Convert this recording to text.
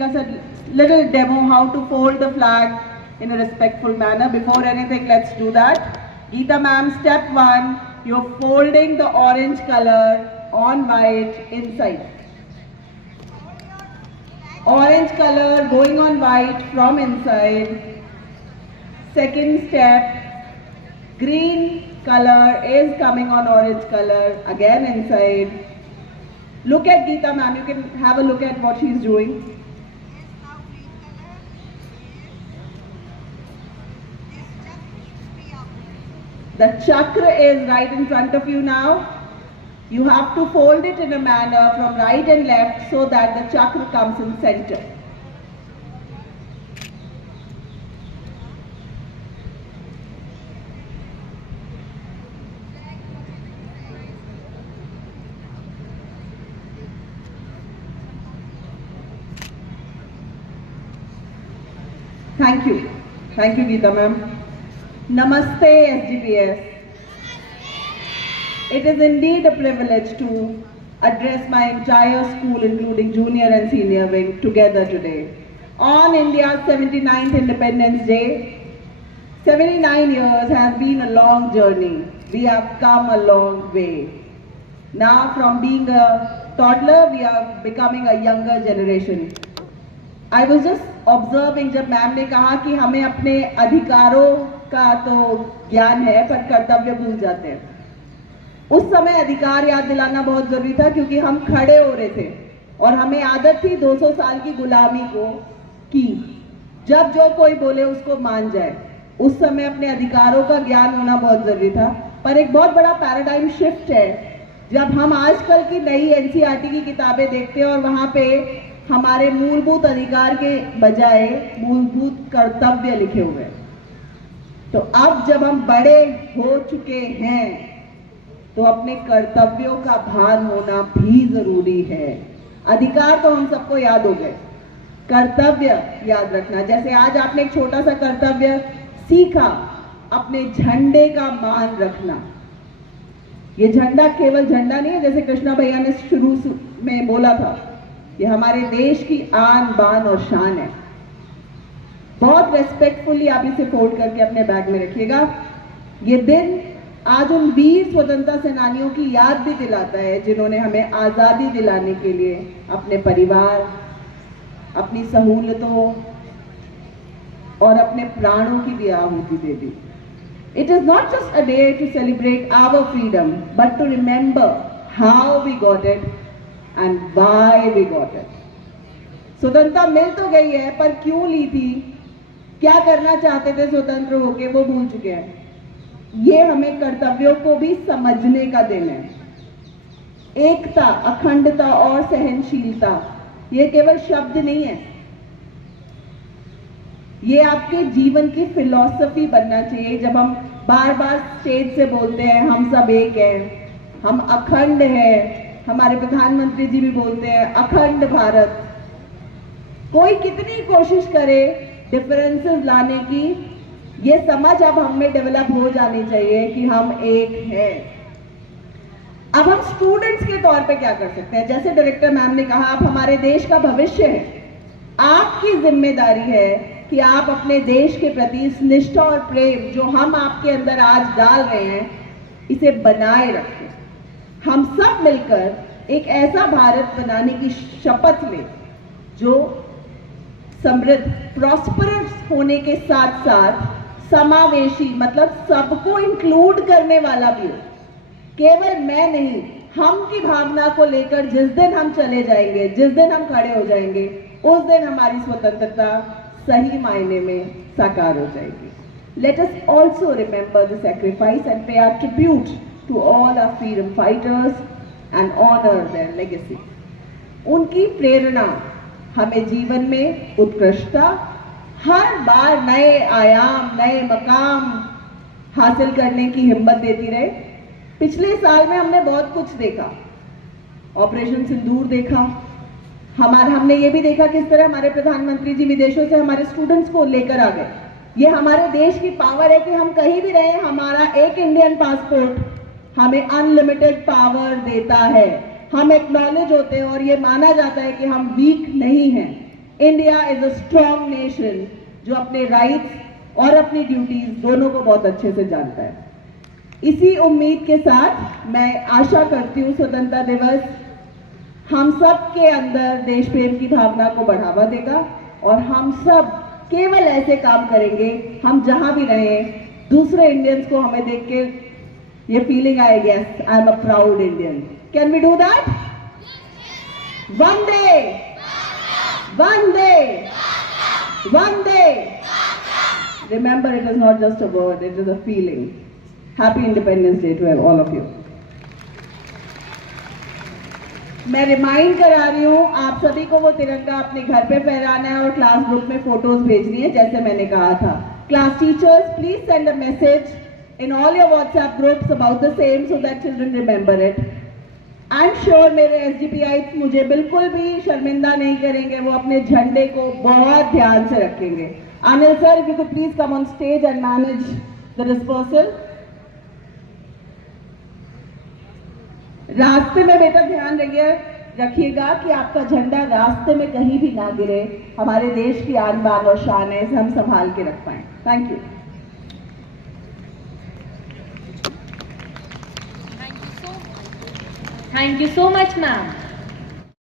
us a little demo how to fold the flag in a respectful manner. Before anything, let's do that. Geeta ma'am, step 1, you're folding the orange color on white inside. Orange color going on white from inside. Second step, green color is coming on orange color again inside. Look at Geeta ma'am, you can have a look at what she's doing. The chakra is right in front of you now. You have to fold it in a manner from right and left so that the chakra comes in center. Thank you. Thank you, Geeta ma'am. Namaste, SGPS. It is indeed a privilege to address my entire school, including junior and senior wing, together today. On India's 79th Independence Day, 79 years has been a long journey. We have come a long way. Now, from being a toddler, we are becoming a younger generation. I was just observing जब ma'am ने कहा कि हमें अपने अधिकारों का तो ज्ञान है पर कर्तव्य भूल जाते हैं। उस समय अधिकार याद दिलाना बहुत जरूरी था क्योंकि हम खड़े हो रहे थे और हमें आदत थी 200 साल की गुलामी को की जब जो कोई बोले उसको मान जाए। उस समय अपने अधिकारों का ज्ञान होना बहुत जरूरी था। पर एक बहुत बड़ा पैराडाइम शिफ्ट है जब हम आजकल की नई एनसीईआरटी की किताबें देखते हैं और वहां पे हमारे मूलभूत अधिकार के बजाय मूलभूत कर्तव्य लिखे हुए हैं। तो अब जब हम बड़े हो चुके हैं तो अपने कर्तव्यों का भान होना भी जरूरी है। अधिकार तो हम सबको याद हो गए, कर्तव्य याद रखना। जैसे आज आपने एक छोटा सा कर्तव्य सीखा, अपने झंडे का मान रखना। ये झंडा केवल झंडा नहीं है, जैसे कृष्णा भैया ने शुरू में बोला था, ये हमारे देश की आन बान और शान है। बहुत रेस्पेक्टफुली आप इसे फोल्ड करके अपने बैग में रखिएगा। ये दिन आज उन वीर स्वतंत्रता सेनानियों की याद भी दिलाता है जिन्होंने हमें आजादी दिलाने के लिए अपने परिवार, अपनी सहूलतों और अपने प्राणों की भी आहुति दे दी। It is not just a day to celebrate our freedom, but to remember how we got it and why we got it. स्वतंत्रता मिल तो गई है पर क्यों ली थी, क्या करना चाहते थे स्वतंत्र होके, वो भूल चुके हैं। ये हमें कर्तव्यों को भी समझने का दिन है। एकता, अखंडता और सहनशीलता ये केवल शब्द नहीं है, ये आपके जीवन की फिलॉसफी बनना चाहिए। जब हम बार बार स्टेज से बोलते हैं हम सब एक हैं, हम अखंड हैं, हमारे प्रधानमंत्री जी भी बोलते हैं अखंड भारत। कोई कितनी कोशिश करे डिफरेंसेस लाने की, ये समझ अब हम में डेवलप हो जानी चाहिए कि हम एक हैं। अब हम स्टूडेंट्स के तौर पे क्या कर सकते हैं? जैसे डायरेक्टर मैम ने कहा, आप हमारे देश का भविष्य है। आपकी जिम्मेदारी है कि आप अपने देश के प्रति इस निष्ठा और प्रेम जो हम आपके अंदर आज डाल रहे हैं, इसे बनाए रखें। हम सब मिलकर एक ऐसा भारत बनाने की शपथ लें जो समृद्ध, प्रॉस्परस होने के साथ साथ समावेशी, मतलब सबको इंक्लूड करने वाला भी हो। केवल मैं नहीं, हम की भावना को लेकर जिस दिन हम चले जाएंगे, जिस दिन हम खड़े हो जाएंगे, उस दिन हमारी स्वतंत्रता सही मायने में साकार हो जाएगी। Let us also remember the sacrifice and pay our tribute to all our freedom fighters and honor their legacy. उनकी प्रेरणा हमें जीवन में उत्कृष्टता, हर बार नए आयाम, नए मकाम हासिल करने की हिम्मत देती रहे। पिछले साल में हमने बहुत कुछ देखा, ऑपरेशन सिंदूर देखा, हमने ये भी देखा किस तरह हमारे प्रधानमंत्री जी विदेशों से हमारे स्टूडेंट्स को लेकर आ गए। ये हमारे देश की पावर है कि हम कहीं भी रहे, हमारा एक इंडियन पासपोर्ट हमें अनलिमिटेड पावर देता है। हम एक्नॉलेज होते हैं और ये माना जाता है कि हम वीक नहीं हैं। India is a strong nation जो अपने राइट्स और अपनी ड्यूटीज दोनों को बहुत अच्छे से जानता है। इसी उम्मीद के साथ मैं आशा करती हूँ स्वतंत्रता दिवस हम सब के अंदर देश प्रेम की भावना को बढ़ावा देगा और हम सब केवल ऐसे काम करेंगे, हम जहां भी रहें, दूसरे इंडियंस को हमें देख के ये फीलिंग आएगी, yes I am a proud Indian. Can we do that? वंदे वंदे वंदे। Remember, it is not just a word, it is a feeling. Happy Independence Day to all of you. मैं रिमाइंड करा रही हूँ आप सभी को वो तिरंगा अपने घर पे फहराना है और क्लास ग्रुप में फोटोज भेजनी है जैसे मैंने कहा था। Class teachers please send a message in all your WhatsApp groups about the same so that children remember it. I am sure मेरे एसडीपीआई मुझे बिल्कुल भी शर्मिंदा नहीं करेंगे, वो अपने झंडे को बहुत ध्यान से रखेंगे। Anil sir, if you could please come on stage and manage the dispersal. रास्ते में बेटा ध्यान रखिएगा कि आपका झंडा रास्ते में कहीं भी ना गिरे। हमारे देश की आन बान और शान है, इसे हम संभाल के रख पाएं। Thank you. Thank you so much, ma'am.